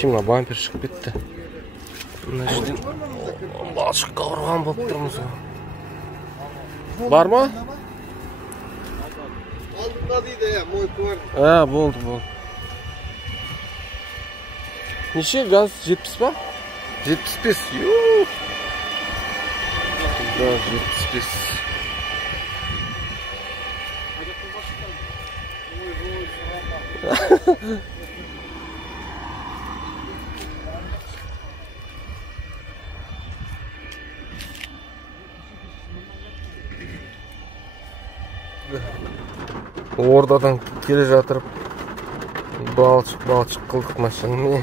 Вообще бампер шығып кетті. Мына жерден балшыққа ұрған болып тұрмыз. Бар ма? Алдында дейді, мойка бар. Болды. Неше газ? 70 па? 75. Да, 75. Ордадан келе жатырып балшық қылдық машинаны.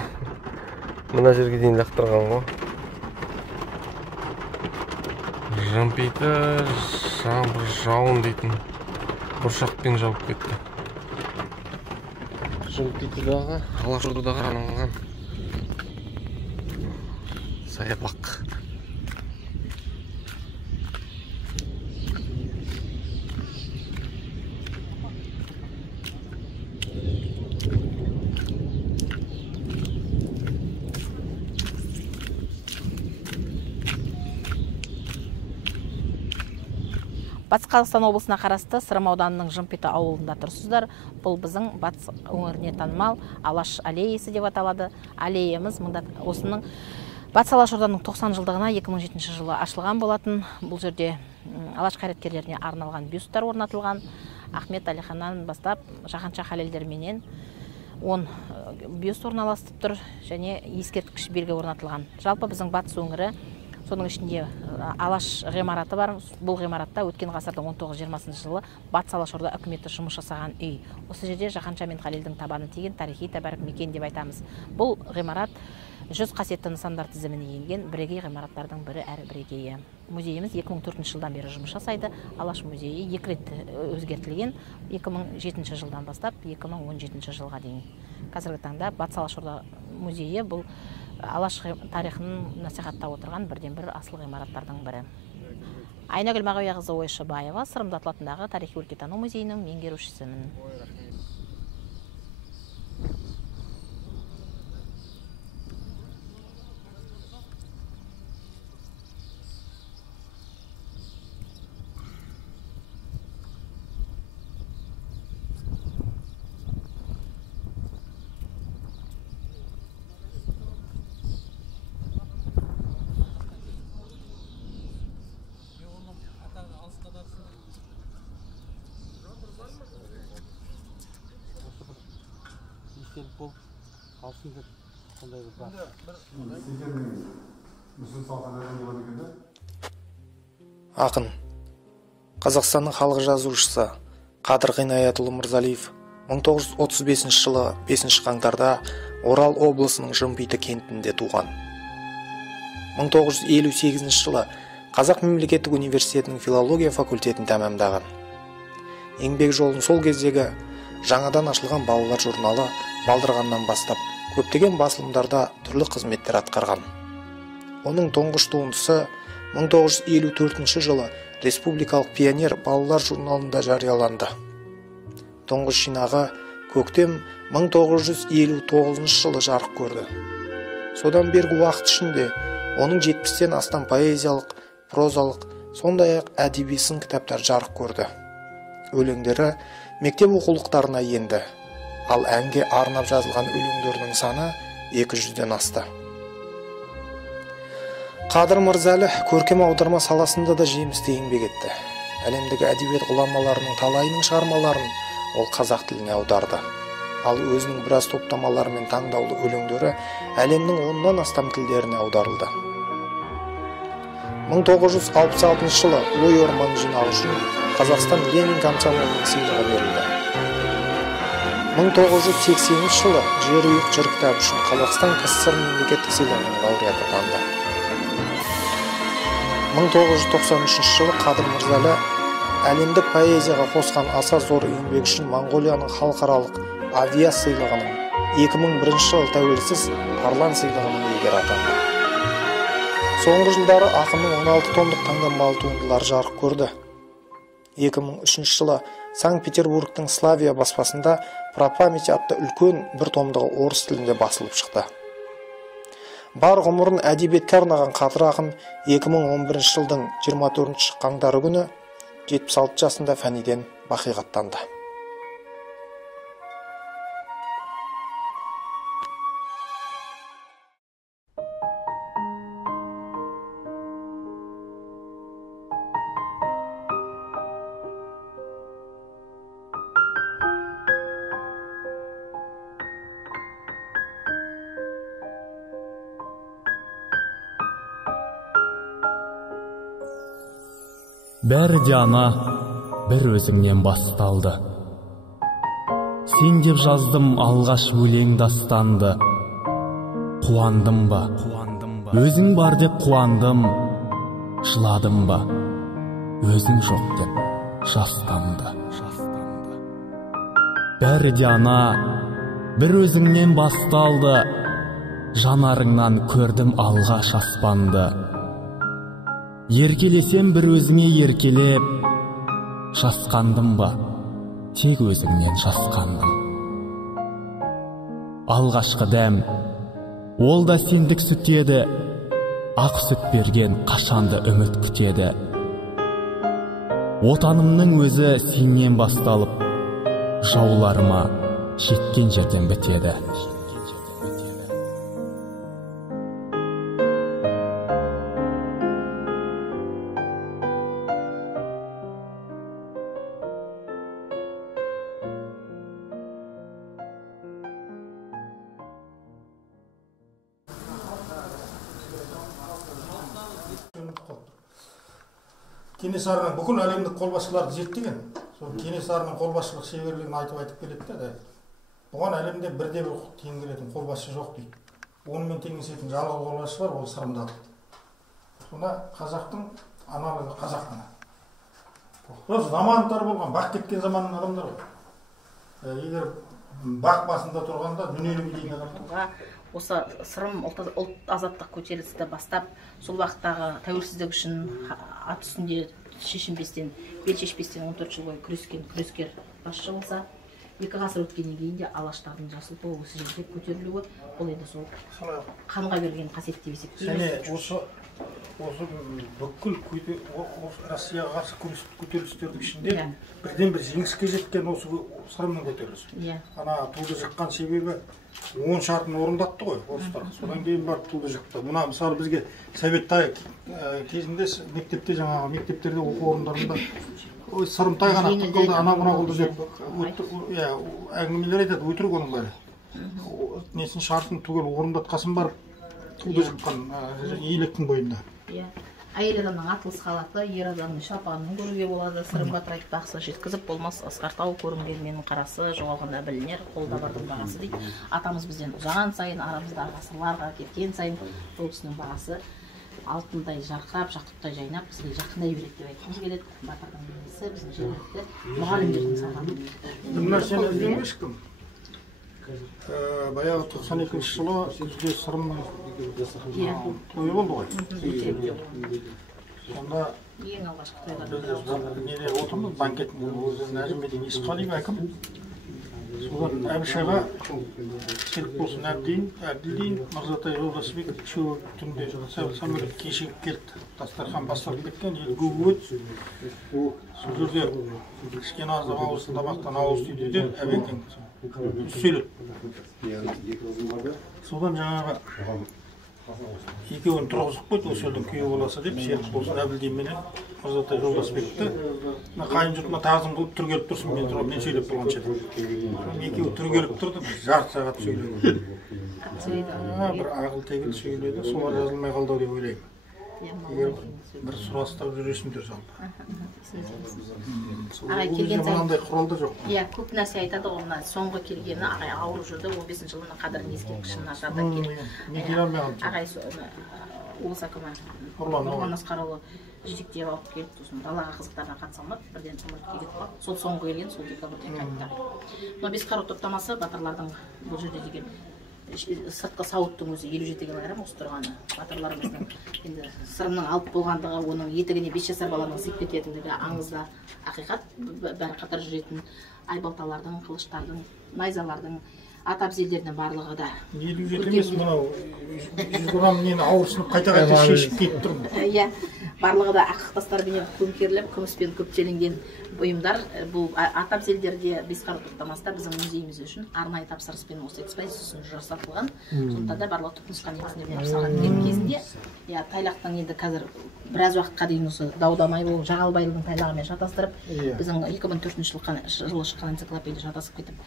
Мына жерге дейін лақтырған ғой. Жампиті жаңбыр жауын дейтін бұршақпен жауып кетті. Жампитідағы Алашордаға арналған саябақ. Батыс Қазақстан облысына қарасты Сырым ауданының Жымпиты ауылында тұрсыздар. Бұл біздің батыс өңіріне танымал Алаш аллеясы деп аталады. Аллеямыз осының Батыс Алашорданың 90 жылдығына 2007 жылы ашылған болатын. Бұл жерде Алаш қайраткерлеріне арналған бюсттар орнатылған. Ахмет Әлиханнан бастап Жаһанша халелдерменен 10 бюст орналасып тұр және ескерткіш белгі орнатылған. Жалпы біздің батыс өңірі, соның ішінде Алаш ғимараты бар. Бұл ғимаратта өткен ғасырдың 19-20 жылы Батыс Алашорда үкіметі жұмыс жасаған үй. Осы жерде Жаһанша мен Халелдің табаны тиген тарихи тәбәрік мекен деп айтамыз. Бұл ғимарат 100 қасиетті нысандар тізіміне енген бірегей ғимараттардың бірі әрі бірегейі. Музейіміз 2004 жылдан бері жұмыс жасайды. Алаш музейі 2 рет өзгертілген, 2007 жылдан бастап 2017 жылға дейін. Қазіргі таңда Батыс Алашорда музейі бұл Алаш тарихын насихаттап отырған бірден-бір асыл ғимараттардың бірі. Айнагүл Мағауияқызы Ойшыбаева, Сырымды атындағы тарихи өлкетану музейінің меңгерушісімін. Ақын, Қазақстанның халық жазушысы Қадыр Ғинаятұлы Мырзалиев 1935 жылы 5 қаңтарда Орал облысының Жымпиты кентінде туған. 1958 жылы Қазақ мемлекеттік университетінің филология факультетін тәмамдаған. Еңбек жолын сол кездегі жаңадан ашылған балалар журналы Балдырғаннан бастап көптеген басылымдарда түрлі қызметтер атқарған. Оның тұңғыш туындысы 1954 жылы Республикалық пионер балалар журналында жарияланды. Тұңғыш жинағы көктем 1959 жылы жарық көрді. Содан бергі уақыт ішінде оның 70-тен астам поэзиялық, прозалық, сондай-ақ әдеби сын кітаптар жарық көрді. Өлеңдері мектеп оқулықтарына енді, ал әнге арнап жазылған өлеңдердің саны 200-ден асты. Қадыр Мырзалы көркем аударма саласында да жемісті еңбек етті. Әлемдегі әдебиет ғұламаларының талайының шығармаларын ол қазақ тіліне аударды. Ал өзінің біраз топтамалары мен таңдаулы өлеңдері әлемнің 10-нан астам тілдеріне аударылды. 1966 жылы ой орман жинағы үшін Қазақстан Ленин комсомолының сыйлығы берілді. 1980 жылы Жерұйық жыр кітабы үшін Қазақстан КСР мемлекеттік сыйлығының лауреаты атанды. 1993 жылы Қадыр Мырзалы әлемдік поэзияға қосқан аса зор еңбек үшін Моңғолияның халықаралық авиас сыйлығының, 2001 жылы тәуелсіз Тарлан сыйлығының иегері атанды. Соңғы жылдары ақынның 16 томдық таңдамалы туындылары жарық көрді. 2003 жылы Санкт-Петербургтың Славия баспасында «Про память» атты үлкен бір томдығы орыс тілінде басылып шықты. Бар ғұмырын әдебиетке арнаған Қадыр ақын 2011 жылдың 24 қаңтары күні 76 жасында фәниден бақиғаттанды. Бәрі де ана бір өзіңнен басталды. Сен деп жаздым алғаш өлең дастанды. Қуандым ба? Өзің бар деп қуандым. Жыладым ба? Өзің жоқ деп жастанды. Бәрі де ана бір өзіңнен басталды. Жанарыңнан көрдім алғаш аспанды. Еркелесем бір өзіңе еркелеп, жасқандым ба, тек өзіңнен жасқандым. Алғашқы дәм, ол да сендік сүт еді, ақ сүт берген қашанды үміт күтеді. Отанымның өзі сенен басталып, жауларыма жеткен жерден бітеді. Кенесарының бүкіл әлемдік қолбасшыларды зерттеген. Сол Кенесарының қолбасшылық шеберлігін айтып келеді де. Бұған әлемде бірде-бір тең келетін қолбасшы жоқ дейді. Онымен теңесетін жалғыз қолбасшы бар, ол Сырымдағы. Сонда қазақтың аналығы қазақ қана. Осы замандар болған, бақ кеткен заманның адамдар ғой. Егер бақ басында тұрғанда дүниені білген адамдар. Осы Сырым ұлт азаттық көтерілісті бастап, сол уақыттағы тәуелсіздік үшін ат үстінде шешінбестен, бел шешпестен 14 жыл бойы күрескер басшы болса, 2 ғасыр өткеннен кейін де алаштардың жасыл туы осы жерде көтерілуі, ол енді сол қанға берген қасиет деп есептейміз. Осы бүкіл Россияға қарсы көтерілістердің ішінде бірден бір жеңіске жеткен осы Сырымның көтерілісі. Ана туды жыққан себебі 10 шартын орындатты ғой орыстар. Содан кейін барып туды жықты. Мына мысалы бізге Советтай кезінде мектептерде оқу орындарында Сырымтай ғана қылды, ана мына қылды деп әңгімелер айтады, өтірік оның бәрі. Несін шартын түгел орындатқасын барып туды жыққан иеліктің бойында. Әйел адамның атылыс халаты, ер адамның шапанын көруге болады. Сырым батыр айтпақсы жеткізіп болмас, Асқартау көрінген менің қарасы, жоғалғанда білінер, қолда бардың бағасы дейді. Атамыз бізден ұзаған сайын, арамыздағы ғасырларға кеткен сайын, ол кісінің бағасы алтындай жарқырап, жақұттай жайнап, бізге жақындай береді деп айтқымыз келеді. Батырдың бейнесі біздің жергілікті мұғалімдердің салғаны. Бұл нәрсені білген ешкім. Баяғы 92 жылы күзде Сырымның тойы болды ғой. Сонда ең алғашқы тойға неде отырмыз, банкеттің Нәжімеден Есқалиев әкім. Содан Әбіш аға, серік болсын Әбділдин, Мырзатай Жолдасбек үшеуі түнде самолет кешігіп келді. Дастархан басталып кеткен, ел көп өт. Сол жерде кішкене аздап ауызын тамақтан ауыз түйді де әбекең сөйледі. Содан жаңағы екеуін тұрғызып қойды, осы елдің күйеуі боласа деп, серік болсын Әбділдин менен Мырзатай Жолдасбекті қайын жұртыма тағзым қылып түргеліп тұрсын, мен сөйлеп болғанша деп. Екеуі түргеліп тұрды, жарты сағат сөйледі. Бір ағыл тегіл сөйледі, солар жазылмай қалды деп ойлаймын. Егер бір сұрастырып жүресіңдер жалпы. Ағай келген сайын мынандай құралда жоқ. Көп нәрсе айтады ғой, мына соңғы келгені ағай ауырып жүрді, 15 жылының қадірін ескерткішін ашарда келді. Ағай облыс әкімі Нұрлан Асқарұлы жетектеп алып келіп, сосын балаға қызықтарына қатыса алмады, бірден самолетке кетіп қалды. Сол соңғы келген, сол декабрьде қайтты. Но Бесқару топтамасы батырлардың бұл жерде деген сыртқы сауыттың өзі 57 килограмм осы тұрғаны. Батырларымыздың енді Сырымның алып болғандығы, оның етігіне 5 жасар баланың сыйып кететіндігі аңызда ақиқат. Бәрі қатар жүретін айбалталардың, қылыштардың, найзалардың, ат абзелдерінің барлығы да елу жеті емес мынау 100 грамм нені ауырсынып қайта шешіп кетіп тұрмын. Иә, барлығы да ақық тастармен көмкеріліп күміспен көптеленген бұйымдар. Бұл ат абзелдерде Бесқару топтамасында біздің музейіміз үшін арнайы тапсырыспен осы экспозиция үшін жасатылған. Сонда да барлығы түпнұсқа негізінде жасалған кезінде, иә, тайлақтың енді қазір біраз уақытқа дейін осы Даудамай болып Жағалбайлының тайлағымен шатастырып, біздің 2004 жылы шыққан энциклопедия шатасып кетіп,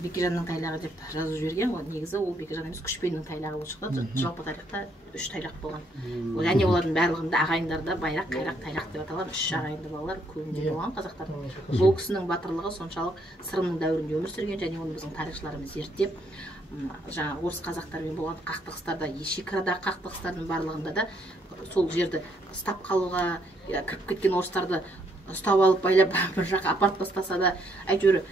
Бекежанның тайлағы деп жазып жіберген ғой. Негізі ол Бекежан емес, Күшпеннің тайлағы болып шықты. Жалпы тарихта 3 тайлақ болған. Және олардың барлығында ағайындарда байрақ, қайрақ, тайлақ деп аталған 3 ағайынды балалар көбінде болған қазақтардың. Бұл кісінің батырлығы соншалық сырымның дәуірінде өмір сүрген, және оны біздің тарихшыларымыз зерттеп, жаңа орыс қазақтармен болған қақтығыстарда, шекарадағы қақтығыстардың барлығында да сол жерді ұстап қалуға, кіріп кеткен орыстарды ұстап алып байлап бір жаққа апарып тастаса да, әйтеуір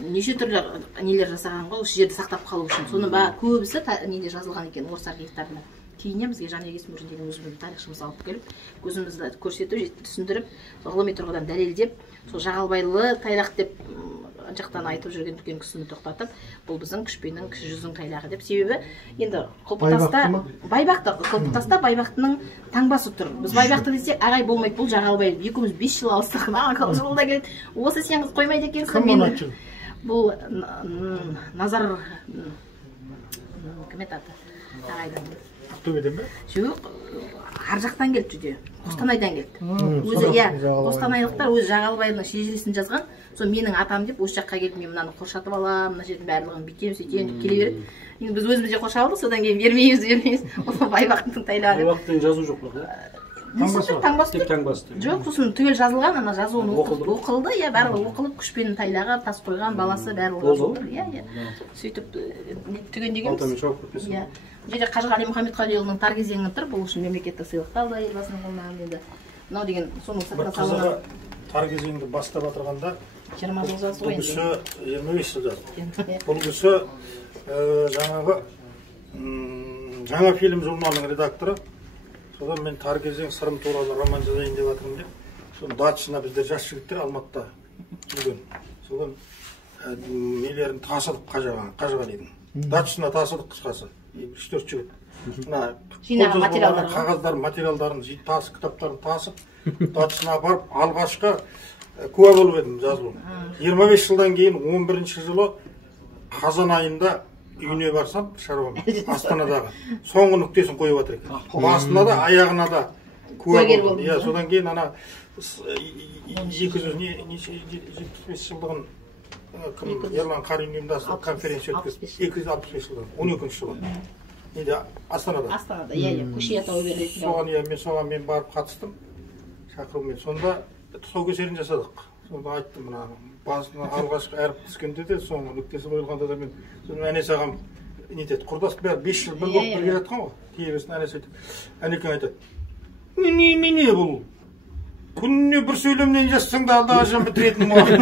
неше түрлі нелер жасаған ғой осы жерді сақтап қалу үшін. Соның көбісі неде жазылған екен орыс архивтарында. Кейіннен бізге Жания Есмурзиндегі өзіміздің тарихшымыз алып келіп, көзімізді көрсетіп, түсіндіріп, ғылыми тұрғыдан дәлелдеп, сол Жағалбайлы тайлақ деп жақтан айтып жүрген үлкен кісіні тоқтатып, бұл біздің Күшпенің кіші жүздің тайлағы деп. Себебі енді Құлпытаста Құлпытаста Байбақтының таңбасы тұр. Біз Байбақты десек, ағай болмайды, бұл Жағалбай. Екеуміз 5 жыл алыстық, маған жолда келеді. Осы сен қыз қоймайды екенсің. Бұл Назар кім еді аты? Ағайдың. Ақтөбеден бе? Жоқ, ар жақтан келді жүде. Қостанайдан келді. Өзі, иә, қостанайлықтар өзі Жағалбайдың шежіресін жазған. Сол менің атам деп осы жаққа келіп, мен мынаны қоршатып аламын, мына жердің барлығын бүйтем, сөйтем деп келе береді. Енді біз өзіміз де қоршап алдық, содан кейін бермейміз. Ол Байбақтың тайлағы. Байбақтың жазу жоқ па? Таңбасы жоқ, сосын түгел жазылған, ана жазуын оқылды, иә, барлығы оқылып, Күшпенің тайлағы, тас қойған баласы барлығы жазылды, иә. Сөйтіп түгендегенбіз. Иә. Жерде Қажығали Мұхаммедқалиұлының тар кезеңі тұр, бұл үшін мемлекеттік сыйлықты алды елбасының қолынан енді. Мынау деген соның сыртына салынған. Тар кезеңді бастап отырғанда 20 жыл жазды ғой. Бұл кісі 25 жыл жазды. Бұл кісі жаңағы жаңа фильм журналының редакторы. Содан мен тар кезең сырым туралы роман жазайын деп жатырмын деп. Соны датчина біздер жас жігіттер Алматыда жүрген. Содан нелерін тасыдық Қажығалидың. Датчина тасыдық қысқасы. 3-4 жігіт. Жинаған материалдар. Қағаздар, материалдарын тасып, кітаптарын тасып, датчина апарып, алғашқы куә болып едім жазылуын. 25 жылдан кейін 11-ші жылы қазан айында үйіне барсам, шаруам, Астанадағы соңғы нүктесін қойып жатыр екен. Басына да, аяғына да куә болды. Иә, содан кейін ана 275 жылдығын Ерлан Қарин ұйымдастырып конференция өткізді. 265 жылдан, 12-ші жылы. Неде, Астанада. Астанада, иә, көше атауы берілетін. Соған мен барып қатыстым, шақырумен. Сонда тұсаукесерін жасадық. Сонда айттым, басына алғашқы әріп түскенде де, соңғы нүктесі қойылғанда да мен әнес ағам нетеді, құрдас бәрі 5 жыл бір болып бірге жатқан ғой. Кейбірсін әнес айтып, әнекең айтады, не бұл? Күніне бір сөйлемнен жазсаң да алдағы жан бітіретін уақыт.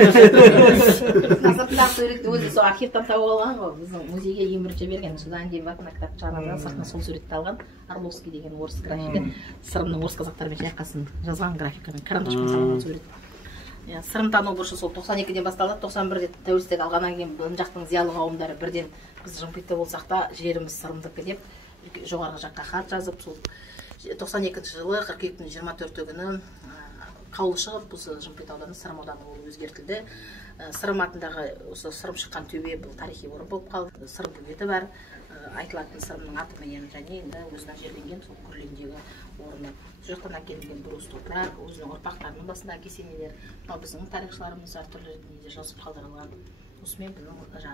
Сыртындағы суретті өзі сол архивтан тауып алған ғой. Біздің музейге ең бірінші берген. Содан кейін ватына кітап шығарғанда сыртына сол суретті алған. Орловский деген орыс графигі. Сырымның орыс қазақтарымен шайқасын жазған графикамен, карандашпен салған сурет. Сырымтану бұрышы сол 92-ден басталды. 91-де тәуелсіздік алғаннан кейін бұл жақтың зиялы қауымдары бірден біз жымпиты болсақ та жеріміз сырымдікі деп жоғарғы жаққа хат жазып, сол 92 жылы қыркүйектің 24 күні қаулы шығып, бұл Жымпит ауданы Сырым ауданы болып өзгертілді. Сырым атындағы осы Сырым шыққан төбе бұл тарихи орын болып қалды. Сырым бөгеті бар, айтылатын Сырымның атымен және енді өзінің жерленген сол күрлендегі орны. Сол жақтан әкелінген бұрыс топырақ, өзінің ұрпақтарының басындағы кесенелер, біздің тарихшыларымыз әртүрлі неде жазып қалдырылған. Осымен біздің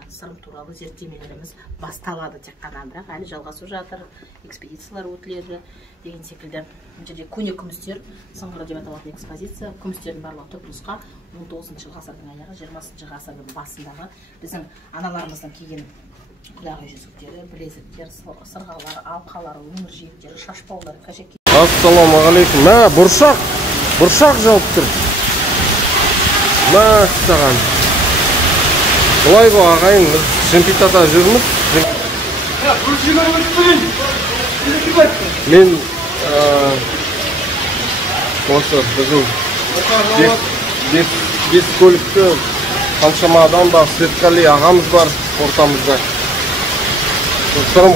Сырым туралы зерттемелеріміз басталады тек қана, бірақ әлі жалғасып жатыр, экспедициялар өтіледі деген секілді. Жерде көне күмістер, сыңғыры деп аталатын экспозиция, күмістердің барлығы түпнұсқа 19 ғасырдың аяғы, 20 ғасырдың басындағы біздің аналарымыздың киген құлағы жүзіктері, білезіктер, сырғалар, алқалар, өңір жиектері, шашбаулар, кәжек. Ассалаумағалейкум. Бұршақ жауып тұр. Мәссаған. Бұлай ғой ағайын, біз Жымпитада жүрміз. Мен осы біздің бес көлікті қаншама адам бар, Светқали ағамыз бар. ортамызда. Сырым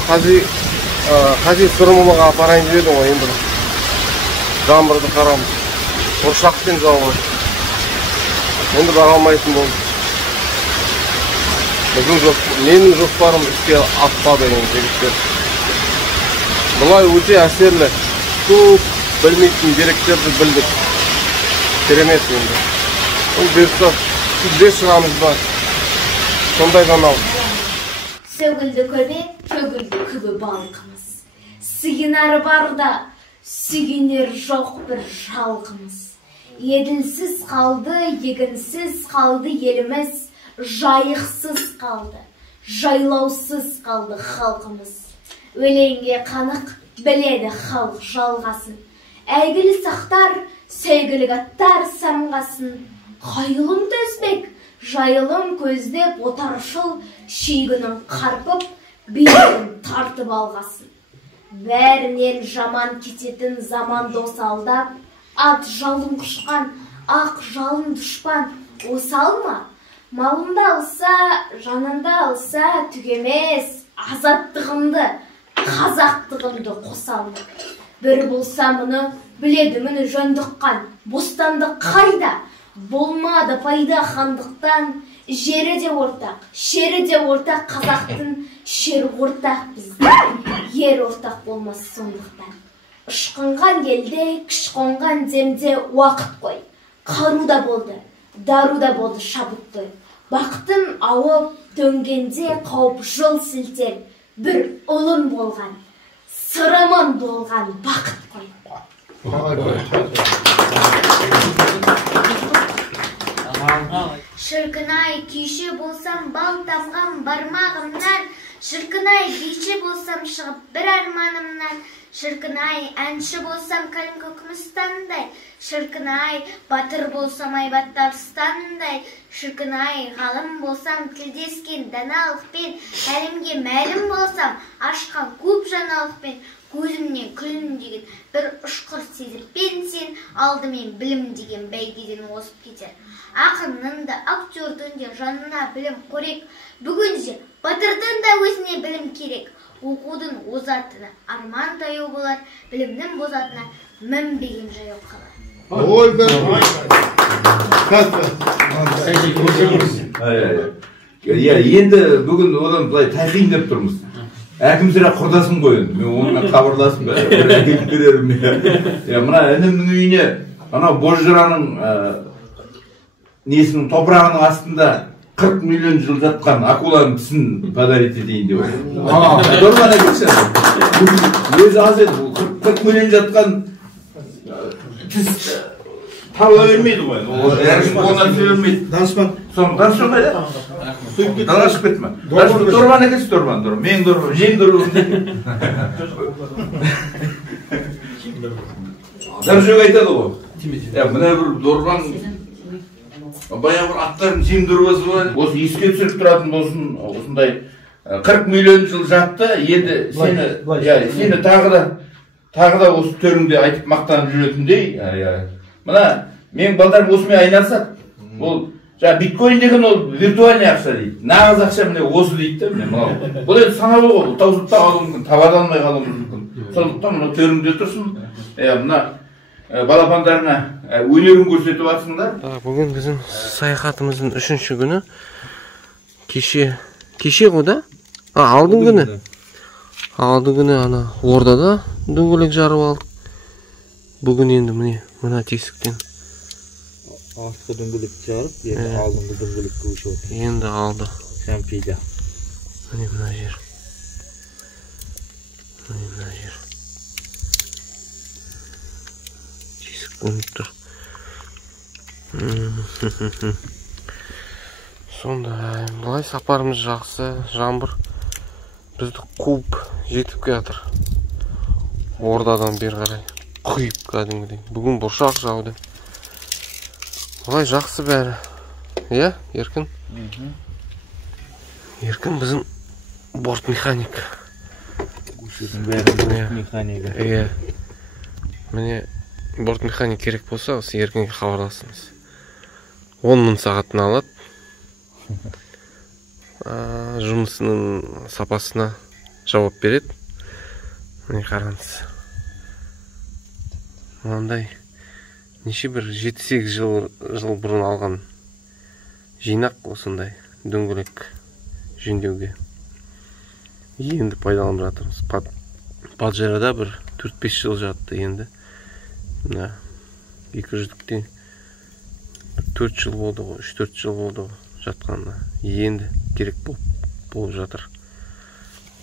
Хази сырымыға апарайын деп едім ғой, енді жаңбырды қарамыз. Бұршақпен жауған. Енді бара алмайтын болды. Менің жоспарым іске аспады енді жігіттер. Бұлай өте әсерлі. Көп білмейтін деректерді білдік. Керемет енді. Бұл бұйырса сізде шығамыз ба? Сондайдан ал. Сөгілді көбе, төгілді күбі балқымыз. Сүйінар барда, сүйінер жоқ бір жалқымыз. Еділсіз қалды, егінсіз қалды еліміз, жайықсыз қалды, жайлаусыз қалды халқымыз. Өлеңге қанық, біледі халық жалғасын. Әйгілі сақтар, сәйгілік аттар самғасын. Қайылым төзбек, жайылым көздеп отаршыл, шүйгінің қарпып, бүйірін тартып алғасын. Бәрінен жаман кететін заман дос алдап, ат жалын құшқан, ақ жалын дұшпан осал ма? Малымды алса, жанында алса түгемес, азаттығымды, қазақтығымды қосалды. Бір болса мұны, біледі мұны жөндіққан, бостандық қайда? Болмады пайда хандықтан, жері де ортақ, шері де ортақ қазақтың, шер ортақ біздің, ер ортақ болмас сондықтан. Ұшқынған елде, күш қонған земде уақыт қой. Қару да болды, дару да болды шабытты. Бақтың ауып, төнгенде қауып жол сілтер. Бір ұлын болған, сырымын болған бақыт қой. Шіркін-ай, күйші болсам бал тамған бармағымнан, шіркін-ай, бейші болсам шығып бір арманымнан, шіркін-ай, әнші болсам кәлімгі күмістандай, шіркін-ай, батыр болсам айбаттар станындай, шіркін-ай, ғалым болсам тілдескен даналықпен, әлемге мәлім болсам ашқан көп жаңалықпен, көзімнен күлім деген бір ұшқыр сезіппен сен алдымен білім деген бәйгеден осып кетер. Ақынның да, актердің де жанына білім қорек, бүгінде батырдың да өзіне білім керек. Оқудың озатына арман таяу болар, білімнің бозатына мінбеген жаяу қалар. Ой, енді бүгін одан былай тайқиын деп тұрмыз. Әкімсіре құрдасын қойын. Мен онына хабарласым ба, әкеліп берерім. Мына інімнің үйіне, ана Бозжыраның несінің топырағының астында 40 миллион жыл жатқан акуланың тісін подарить етейін деп отыр. Дорбан әкелші. Өзі аз еді, 40 миллион жатқан тіс табыла бермейді ғой. Әркім қолынан түсе бермейді. Данышпан. Соны данышпан қайда? Данышып кетті ма? Дорбан әкелші, дорбан. Мен дорбан, жең дорбан. Дәржөк айтады ғой. Мына бір дорбан баяғы бір аттардың жемдірбасы бар. Осы еске түсіріп тұратын болсын, осындай 40 миллион жыл жатты, енді сені тағы да осы төріңде айтып мақтанып жүретіндей. Мына, мен балдарым осымен айналысады. Ол, биткоин деген ол виртуальный ақша дейді. Нағыз ақша міне осы дейді. Бұл енді саналы ғой, таусылтта қалуы мүмкін, табада алмай қалуы мүмкін. Сондықтан мына төріңде тұрсын. Мына балапандарына өнерін көрсетіп атсыңдар. Бүгін біздің саяхатымыздың 3-ші күні. Кеше ғой да? Алдың күні. Алдың күні ана Ордада дөңгелек жарып алдық. Бүгін енді мына тесіктен. Артқы дөңгелек жарып, енді алдыңғы дөңгелекке көшіп отыр. Енді алды. Шампида. Міне мына жер. Тұр. Сондай, бұлай сапарымыз жақсы, жаңбыр бізді қуып жетіп келатыр. Ордадан бері қарай құйып кәдімгідей. Бүгін бұршақ жауды. Бұлай жақсы бәрі. Иә, Еркін? Еркін біздің борт механик. Иә. Міне борт механик керек болса, осы Еркінге хабарласыңыз. 10 мың сағатын алады. жұмысының сапасына жауап береді. Міне қараңыз. Мынандай неше бір 7-8 жыл бұрын алған жинақ осындай дөңгелек жөндеуге. Енді пайдаланып жатырмыз. Паджерада бір 4-5 жыл жатты енді. 200-дікте 4 жыл болды ғой, 3-4 жыл болды жатқанына. Енді керек болып жатыр.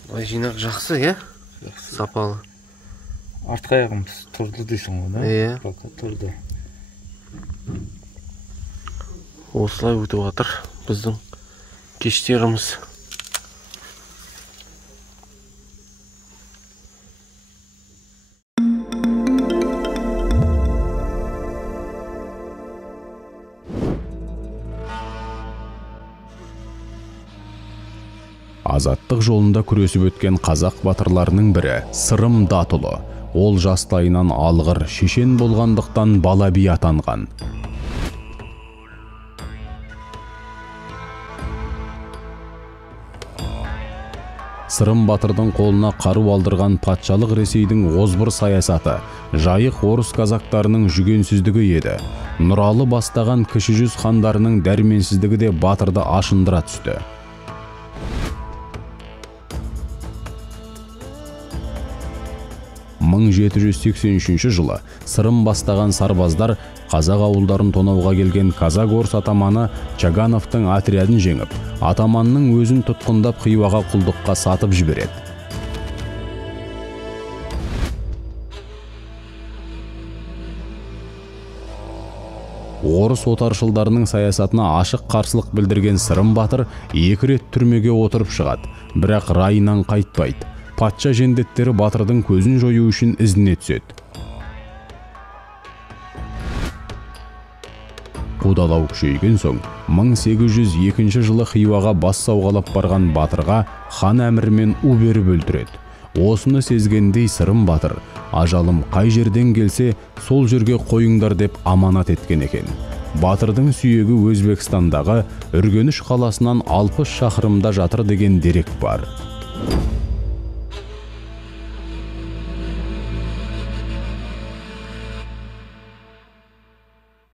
Бұлай жинақ жақсы, е? Сапалы. Артқы аяғымыз тұрды дейсің ғой, да? Иә. Тұрды. Осылай өтіп жатыр біздің кештеріміз. Азаттық жолында күресіп өткен қазақ батырларының бірі Сырым Датұлы. Ол жастайынан алғыр, шешен болғандықтан бала би атанған. Сырым батырдың қолына қару алдырған патшалық Ресейдің озбыр саясаты, жайық орыс казактарының жүгенсіздігі еді. Нұралы бастаған кіші жүз хандарының дәрменсіздігі де батырды ашындыра түсті. 1783 жылы Сырым бастаған сарбаздар қазақ ауылдарын тонауға келген казак-орыс атаманы Чагановтың отрядын жеңіп, атаманның өзін тұтқындап Хиуаға құлдыққа сатып жібереді. Орыс отаршылдарының саясатына ашық қарсылық білдірген Сырым батыр 2 рет түрмеге отырып шығады, бірақ райынан қайтпайды. Патша жендеттері батырдың көзін жою үшін ізіне түседі. Қудалау күшейген соң, 1802 жылы Хиуаға бас сауғалап барған батырға хан әмірімен у беріп өлтіреді. Осыны сезгендей Сырым батыр, ажалым қай жерден келсе, сол жерге қойыңдар деп аманат еткен екен. Батырдың сүйегі Өзбекстандағы Үргеніш қаласынан 60 шақырымда жатыр деген дерек бар.